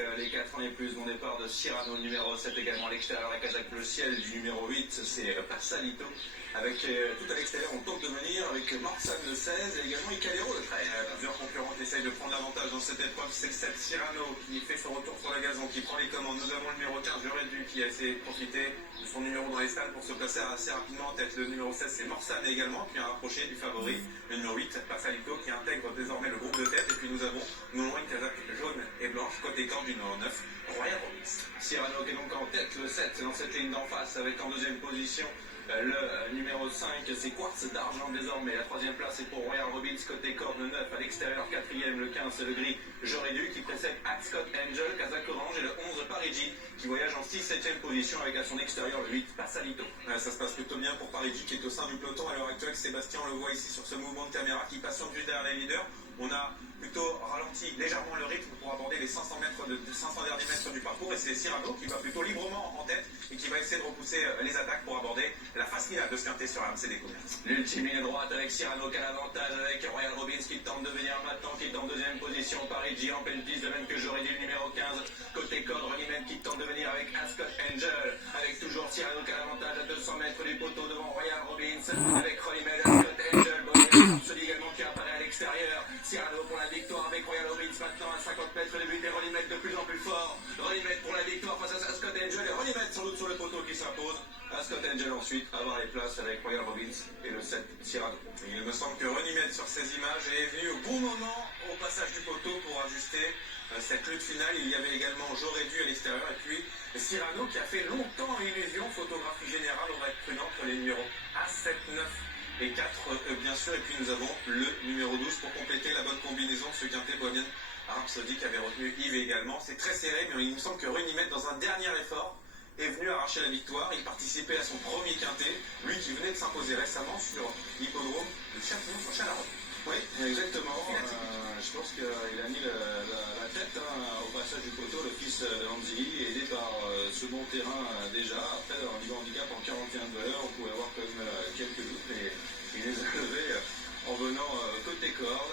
avec les 4 ans et plus. Bon départ de Cyrano, numéro 7 également à l'extérieur. La Casaque le ciel du numéro 8, c'est Passalito. Avec tout à l'extérieur, on tente de venir avec Morsan le 16 et également Icalero le 13. Plusieurs concurrents qui essayent de prendre l'avantage dans cette épreuve. C'est le 7 Cyrano qui fait son retour sur la gazon, qui prend les commandes. Nous avons le numéro 15 Juredu qui a essayé de profiter de son numéro dans les stalles pour se placer assez rapidement en tête. Le numéro 16 c'est Morsan également qui a rapproché du favori. Le numéro 8 Passalito qui intègre désormais le groupe de tête. Et puis nous avons non loin une casaque jaune et blanche côté corde du numéro 9 Royal Robbins. Cyrano qui est donc en tête, le 7 dans cette ligne d'en face avec en deuxième position le numéro 5, c'est Quartz d'argent désormais. La troisième place est pour Royal Robbins côté corde, le 9 à l'extérieur, quatrième, le 15 c'est le gris Joredu qui précède Ascot Angel, Casaque orange et le 11 Parigi qui voyage en 6-7e position avec à son extérieur le 8 Passalito. Ça se passe plutôt bien pour Parigi qui est au sein du peloton à l'heure actuelle. Sébastien, on le voit ici sur ce mouvement de caméra qui patiente juste derrière les leaders. On a plutôt ralenti légèrement le rythme pour aborder les 500 derniers mètres du parcours et c'est Cyrano qui va plutôt librement en tête et qui va essayer de repousser les attaques pour aborder la phase finale de ce quintet sur RMC Découverte. L'ultime ligne droite avec Cyrano qui a l'avantage avec Royal Robbins qui tente de venir maintenant, qui est en deuxième position. Parigi en pleine piste, de même que j'aurais dit le numéro 15. Côté corde, Ronimène qui tente de venir avec Ascot Angel, avec toujours Cyrano qui a l'avantage à 200 mètres du poteau devant Royal Robbins, avec Ronimène, Ascot Angel, celui également qui apparaît à l'extérieur. Cyrano pour la victoire avec Royal Robbins maintenant à 50 mètres du but et Ronimène de plus en plus fort. Ronimène pour la victoire face à Ascot Angel et Ronimène sans doute sur le poteau qui s'impose. Ascot Angel ensuite avoir les places avec Royal Robbins et le 7 Cyrano. Il me semble que Ronimène sur ces images est venu au bon moment au passage du poteau pour ajuster cette lutte finale. Il y avait également Joredu à l'extérieur et puis Cyrano qui a fait longtemps illusion. Photographie générale, on va être prudent entre les numéros A7, 9 et 4 bien sûr. Et puis nous avons le numéro 12 pour compléter la bonne combinaison de ce quintet Bohemian Rhapsody qui avait retenu Yves également. C'est très serré mais il me semble que Ronimène dans un dernier effort est venu arracher la victoire. Il participait à son premier quintet, lui qui venait de s'imposer récemment sur l'hippodrome de Châtillon sur Chalaronne. Oui, exactement. Je pense qu'il a mis la tête au passage du poteau, le fils Lanzilli, aidé par ce bon terrain déjà. Après, en niveau handicap en 41 de valeur, on pouvait avoir quand même quelques doutes, mais il les a levés en venant côté corde.